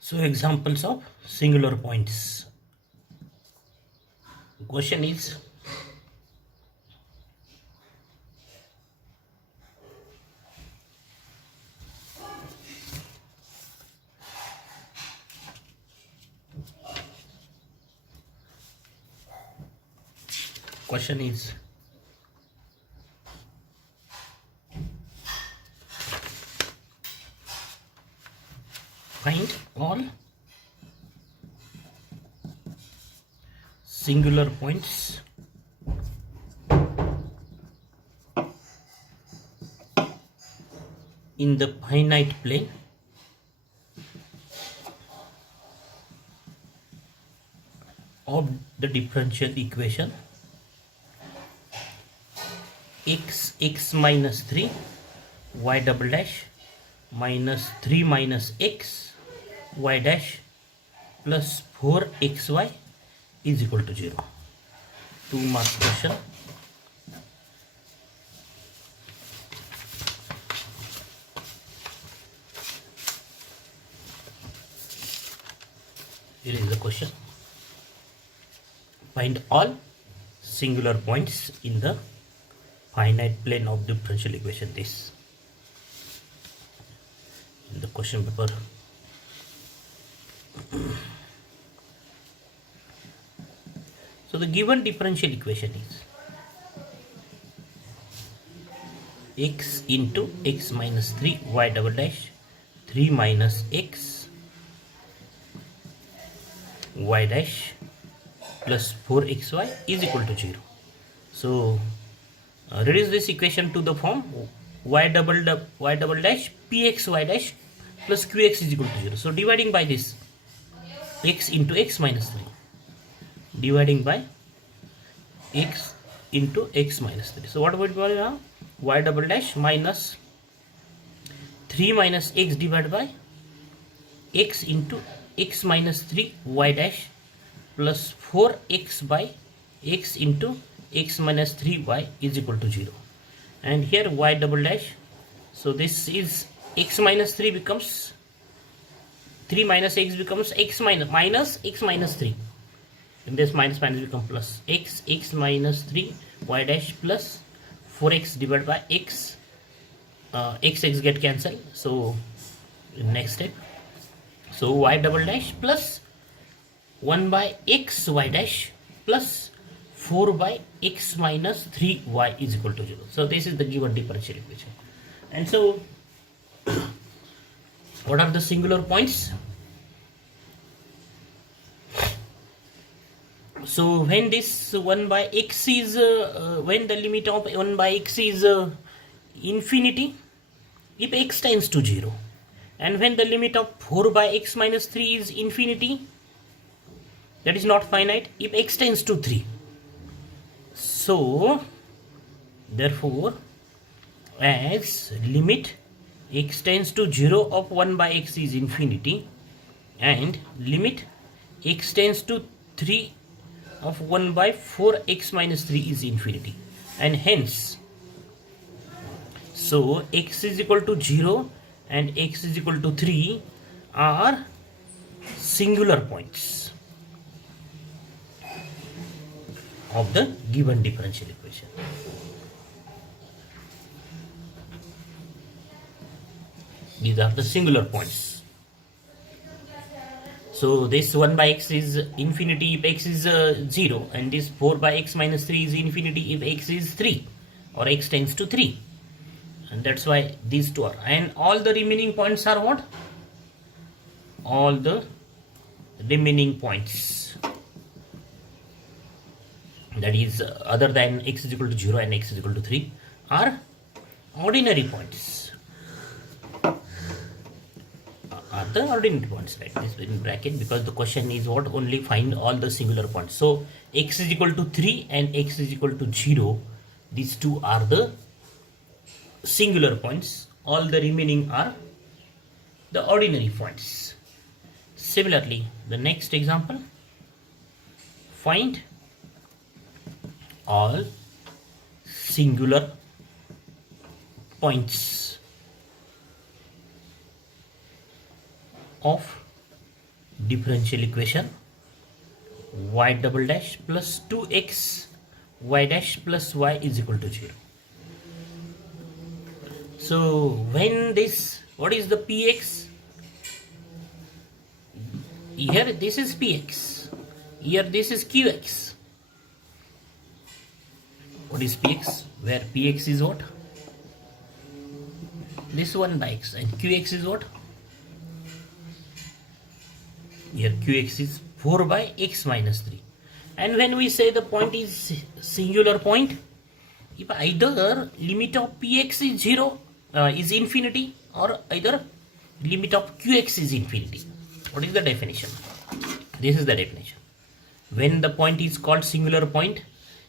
So examples of singular points. Question is, find all singular points in the finite plane of the differential equation x minus 3 y double dash minus 3 minus x y dash plus 4xy is equal to 0. 2 mark question. Here is the question. Find all singular points in the finite plane of differential equation. This in the question paper. So the given differential equation is x into x minus 3 y double dash 3 minus x y dash plus 4xy is equal to 0. So reduce this equation to the form y double dash px y dash plus qx is equal to 0. So dividing by this x into x minus 3, dividing by x into x minus 3. So what would be now? Y double dash minus 3 minus x divided by x into x minus 3 y dash plus 4x by x into x minus 3y is equal to 0. And here y double dash, so this is x minus 3 becomes 3 minus x becomes x minus x minus 3. And this minus become plus x minus 3 y dash plus 4x divided by x, x get cancelled. So next step, so y double dash plus 1 by x y dash plus 4 by x minus 3y is equal to 0. So this is the given differential equation. And so what are the singular points? So when this 1 by x is when the limit of 1 by x is infinity, if x tends to 0, and when the limit of 4 by x minus 3 is infinity, that is not finite, if x tends to 3. So therefore as limit x tends to 0 of 1 by x is infinity and limit x tends to 3 of 1 by 4x minus 3 is infinity, and hence so x is equal to 0 and x is equal to 3 are singular points of the given differential equation. These are the singular points. So this 1 by x is infinity if x is 0, and this 4 by x minus 3 is infinity if x is 3 or x tends to 3. And that's why these two are. And all the remaining points are what? All the remaining points, that is other than x is equal to 0 and x is equal to 3, are ordinary points. Are the ordinary points, right? This in bracket, because the question is what? Only find all the singular points. So x is equal to 3 and x is equal to 0. These two are the singular points. All the remaining are the ordinary points. Similarly, the next example, find all singular points of differential equation y double dash plus 2x y dash plus y is equal to 0. So when this, what is the px? Here this is px, here this is qx. What is px? Where px is what? This 1 by x, and qx is what? Here qx is 4 by x minus 3. And when we say the point is singular point, if either limit of px is 0 is infinity, or either limit of qx is infinity. What is the definition? This is the definition. When the point is called singular point,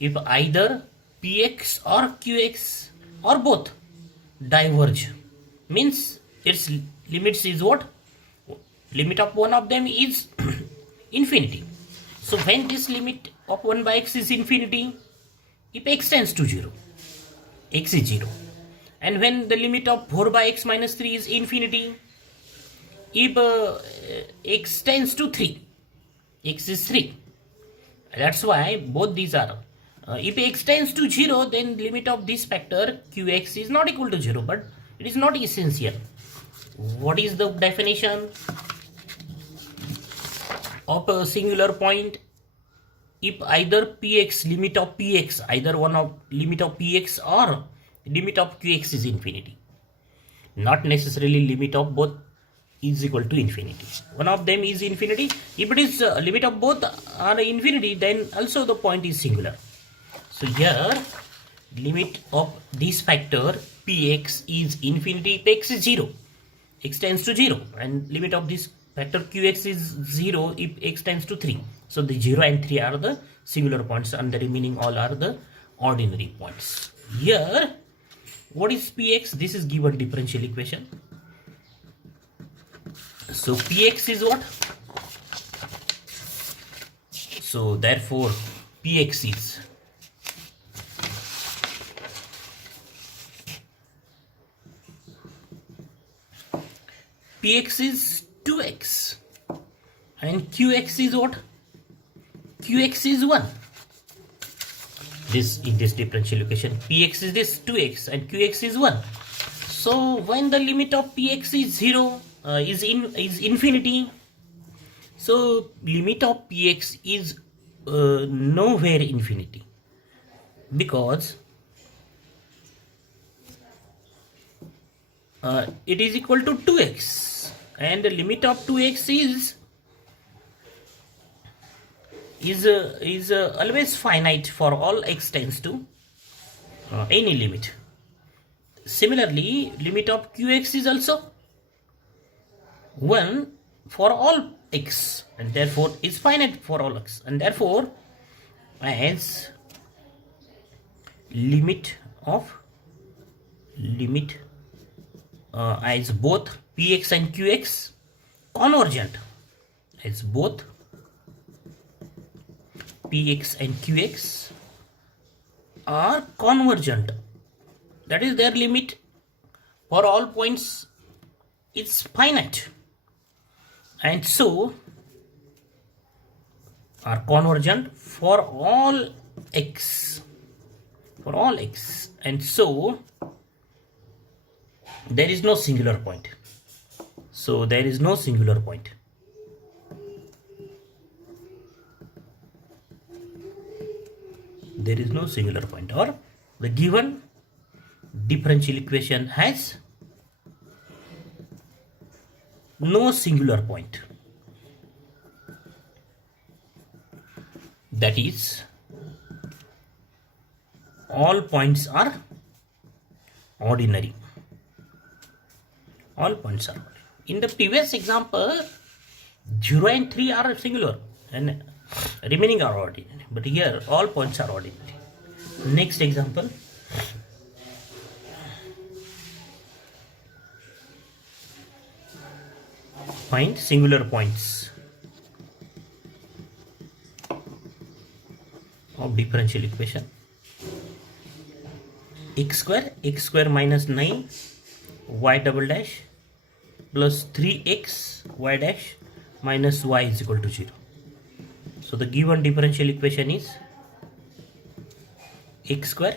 if either px or qx or both diverge, means its limits is what? Limit of one of them is infinity. So when this limit of 1 by x is infinity, if x tends to 0, x is 0. And when the limit of 4 by x minus 3 is infinity, if x tends to 3, x is 3. That's why both these are. If x tends to 0, then limit of this factor qx is not equal to 0, but it is not essential. What is the definition of a singular point? If either px, limit of px, either one of limit of px or limit of qx is infinity. Not necessarily limit of both is equal to infinity. One of them is infinity. If it is limit of both are infinity, then also the point is singular. So here limit of this factor px is infinity if x is 0, x tends to 0, and limit of this factor qx is 0 if x tends to 3. So the 0 and 3 are the singular points, and the remaining all are the ordinary points. Here, what is px? This is given differential equation. So px is what? So therefore px is px is 2x, and qx is what? Qx is 1. This in this differential equation, px is this 2x and qx is 1. So when the limit of px is 0 is infinity, so limit of px is nowhere infinity, because it is equal to 2x, and the limit of 2x is always finite for all x tends to any limit. Similarly, limit of qx is also 1 for all x, and therefore is finite for all x, and therefore as limit as both px and qx convergent, as both px and qx are convergent, that is their limit for all points is finite, and so are convergent for all x, and so there is no singular point. So there is no singular point. There is no singular point, or the given differential equation has no singular point. That is, all points are ordinary. All points are ordinary. In the previous example, 0 and 3 are singular and remaining are ordinary. But here, all points are ordinary. Next example. Find singular points of differential equation. x square minus 9 y double dash plus 3x y dash minus y is equal to 0. So the given differential equation is x square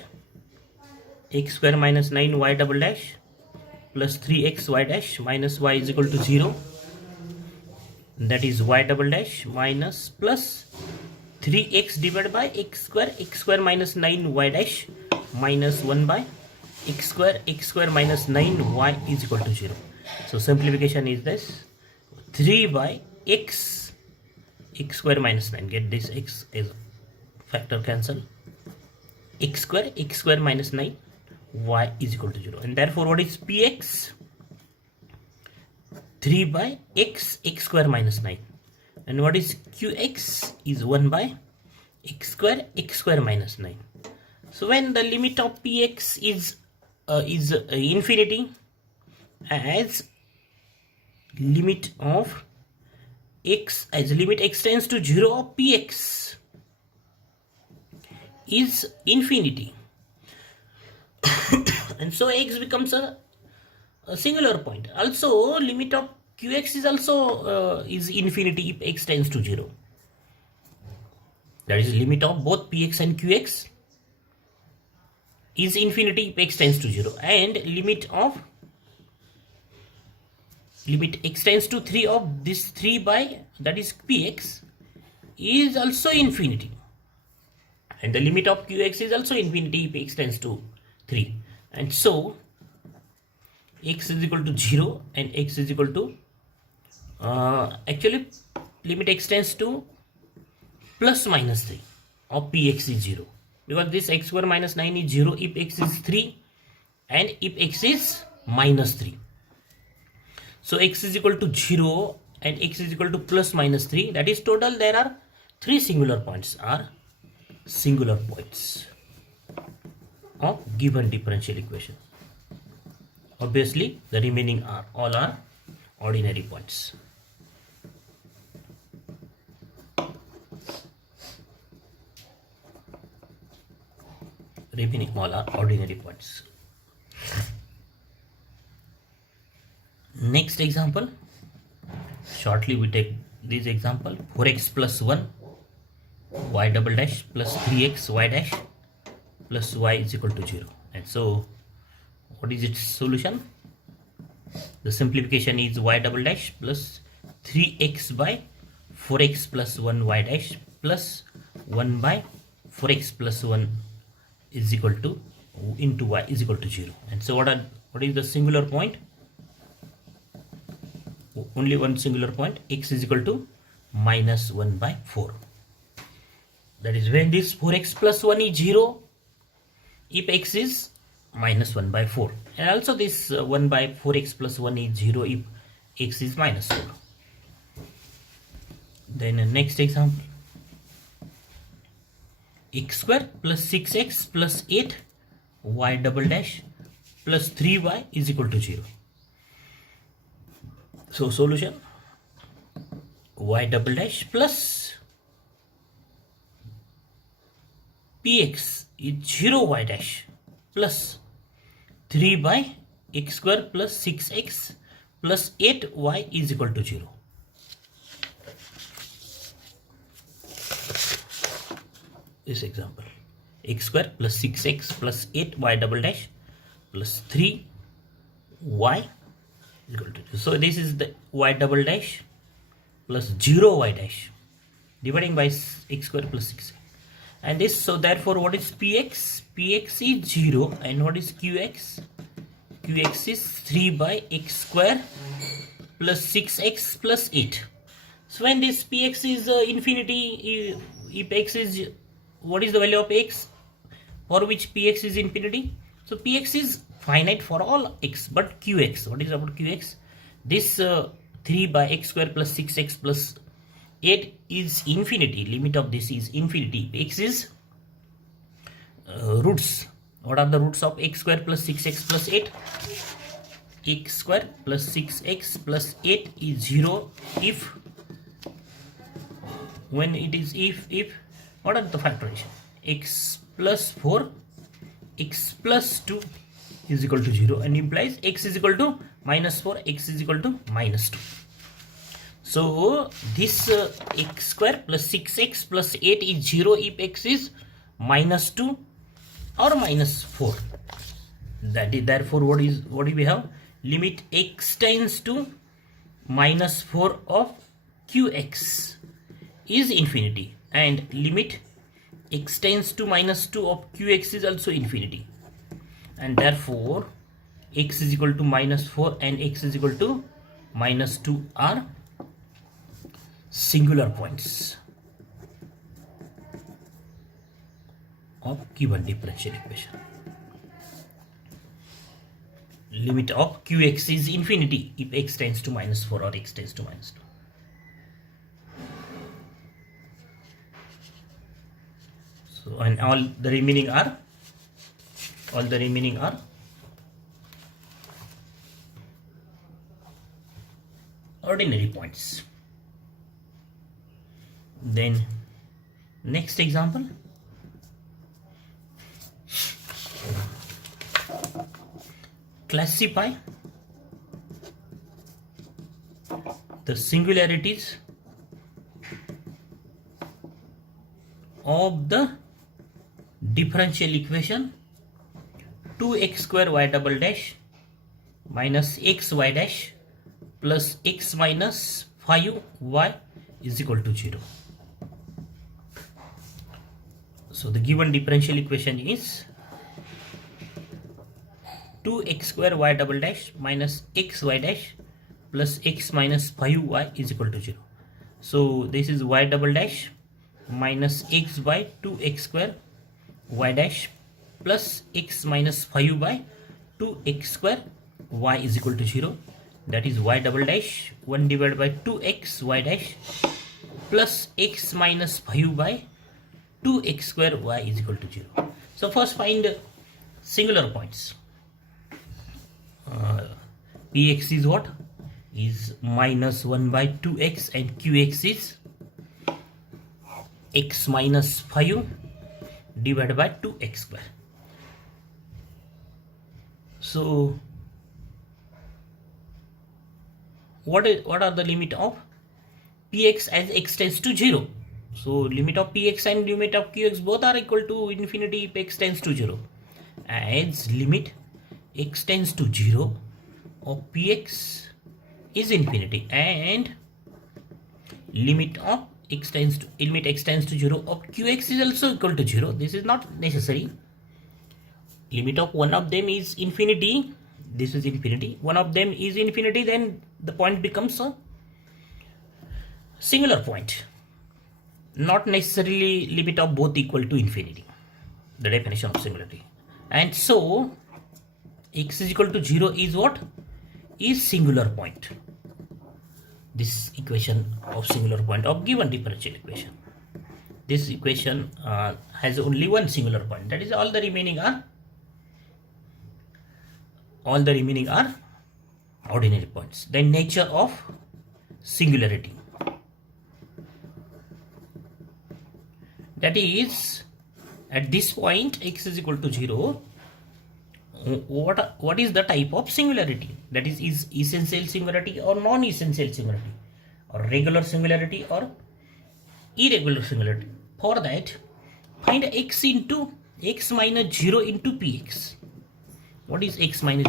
minus 9y double dash plus 3xy dash minus y is equal to 0. That is y double dash minus plus 3x divided by x square minus 9y dash minus 1 by x square minus 9y is equal to 0. So simplification is this: 3 by x square minus 9, get this x as factor cancel, x square minus 9 y is equal to 0, and therefore what is px? 3 by x square minus 9, and what is qx is 1 by x square minus 9. So when the limit of px is infinity, as limit x tends to 0 of px is infinity and so x becomes a singular point. Also limit of qx is also is infinity if x tends to 0. That is, limit of both px and qx is infinity if x tends to 0, and limit x tends to 3 of this 3 by, that is px, is also infinity, and the limit of qx is also infinity if x tends to 3, and so x is equal to 0 and x is equal to actually limit x tends to plus minus 3 of px is 0, because this x square minus 9 is 0 if x is 3 and if x is minus 3. So x is equal to 0 and x is equal to plus minus 3, that is total there are 3 singular points of given differential equation. Obviously the remaining all are ordinary points. Remaining all are ordinary points. Next example, shortly we take this example: 4x plus 1 y double dash plus 3x y dash plus y is equal to 0. And so what is its solution? The simplification is y double dash plus 3x by 4x plus 1 y dash plus 1 by 4x plus 1 is equal to into y is equal to 0. And so what is the singular point? Only one singular point, x is equal to minus 1 by 4. That is, when this 4x plus 1 is 0 if x is minus 1 by 4, and also this 1 by 4x plus 1 is 0 if x is minus 4. Then next example, x square plus 6x plus 8 y double dash plus 3y is equal to 0. So solution: y double dash plus px is 0 y dash plus 3 by x square plus 6x plus 8y is equal to 0. This example: x square plus 6x plus 8y double dash plus 3y is equal to 0. So this is the y double dash plus 0y dash dividing by x square plus 6. And this, so therefore what is px? Px is 0, and what is qx? Qx is 3 by x square plus 6x plus 8. So when this px is infinity, if x is, what is the value of x for which px is infinity? So px is finite for all x, but qx, what is about qx? This 3 by x square plus 6x plus 8 is infinity, limit of this is infinity. X is roots. What are the roots of x square plus 6x plus 8? X square plus 6x plus 8 is 0 if, when it is if, what are the factorization? X plus 4, x plus 2 is equal to 0, and implies x is equal to minus 4, x is equal to minus 2. So this x square plus 6x plus 8 is 0 if x is minus 2 or minus 4. That is, therefore what do we have? Limit x tends to minus 4 of qx is infinity, and limit x tends to minus 2 of qx is also infinity, and therefore x is equal to minus 4 and x is equal to minus 2 are singular points of given differential equation. Limit of qx is infinity if x tends to minus 4 or x tends to minus 2. So, and all the remaining are ordinary points. Then next example, classify the singularities of the differential equation 2x square y double dash minus xy dash plus x minus 5y is equal to 0. So the given differential equation is 2x square y double dash minus xy dash plus x minus 5y is equal to 0. So this is y double dash minus x by 2x square y dash plus x minus 5 by 2x square y is equal to 0. That is y double dash 1 divided by 2x y dash plus x minus 5 by 2x square y is equal to 0. So first find singular points. Px is what? Is minus 1 by 2x, and qx is x minus 5 divided by 2x square. So what are the limit of px as x tends to 0? So limit of px and limit of qx both are equal to infinity if x tends to 0, as limit x tends to 0 of px is infinity, and limit of x tends to 0 of qx is also equal to 0. This is not necessary. Limit of one of them is infinity, this is infinity, one of them is infinity, then the point becomes a singular point. Not necessarily limit of both equal to infinity, the definition of singularity. And so x is equal to 0 is what? Is singular point. This equation of singular point of given differential equation. This equation has only one singular point. That is, all the remaining are ordinary points. Then nature of singularity. That is, at this point x is equal to 0. What is the type of singularity? That is essential singularity or non-essential singularity, or regular singularity or irregular singularity. For that, find x minus 0 into px. What is x minus